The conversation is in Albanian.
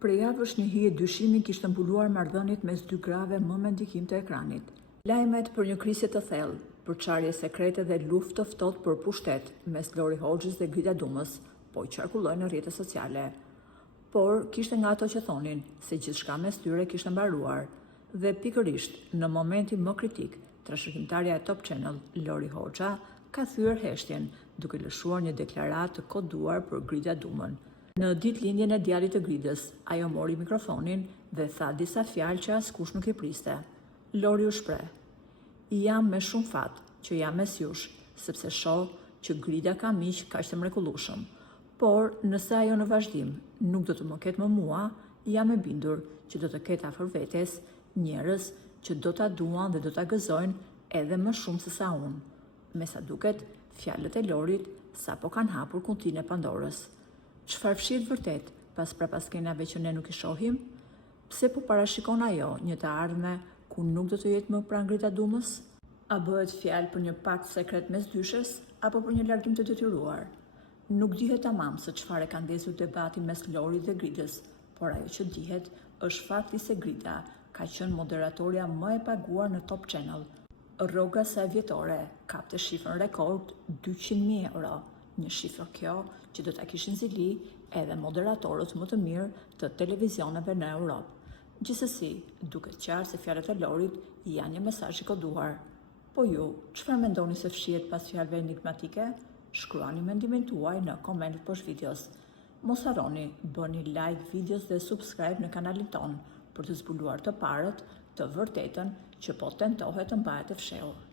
Prej javësh një hije dyshimi kishte mbuluar marrëdhëniet mes dy grave më me ndikim të ekranit. Lajmet për një krisje të thellë, për çarje sekrete dhe luftë të ftohtë për pushtet mes Lori Hoxhës dhe Grida Dumës, po i qarkullojnë në rrjetet sociale. Por kishte nga ato që thonin se gjithçka mes tyre kishte mbaruar dhe pikërisht në momentin më kritik, trashëgimtarja e Top Channel, Lori Hoxha, ka thyer heshtjen duke lëshuar një deklaratë të koduar për Grida Dumën. Në ditëlindjen e djalit të Gridës, ajo mori mikrofonin dhe tha disa fjalë që askush nuk i priste. Lori u shpreh: "Jam me shumë fat që jam mes jush, sepse shoh që Grida ka miq kaq të mrekullueshëm. Por nëse ajo në vazhdim nuk do të më ketë më mua, jam e bindur që do të ketë afër vetes njerëz që do ta duan dhe do ta gëzojnë edhe më shumë se sa unë." Me sa duket, fjalët e Lorit sapo kanë hapur kutinë e Pandorës. Çfarë fshihet vërtet pas prapaskenave që ne nuk i shohim? Pse po parashikon ajo një të ardhme ku nuk do të jetë më pranë Grida Dumës? A bëhet fjalë për një pakt sekret mes dyshes apo për një largim të detyruar? Nuk dihet tamam se çfarë ka ndezur debatin mes Lorit dhe Gridës, por ajo që dihet është fakti se Grida ka qenë moderatorja më e paguar në Top Channel. Rroga saj vjetore kapte shifrën rekord 200.000 euro, një shifër kjo që do ta kishin zili edhe moderatorët më të mirë të televizioneve në Europë. Gjithsesi, duket qartë se fjalët e Lorit janë një mesazh i koduar. Po ju, çfarë mendoni se fshihet pas fjalëve enigmatike? Shkruani mendimin tuaj në komentet poshtë videos. Mos harroni bëni like videos dhe subscribe në kanalin ton për të zbuluar të parët të vërtetën që po tentohet të mbahet e fshehur.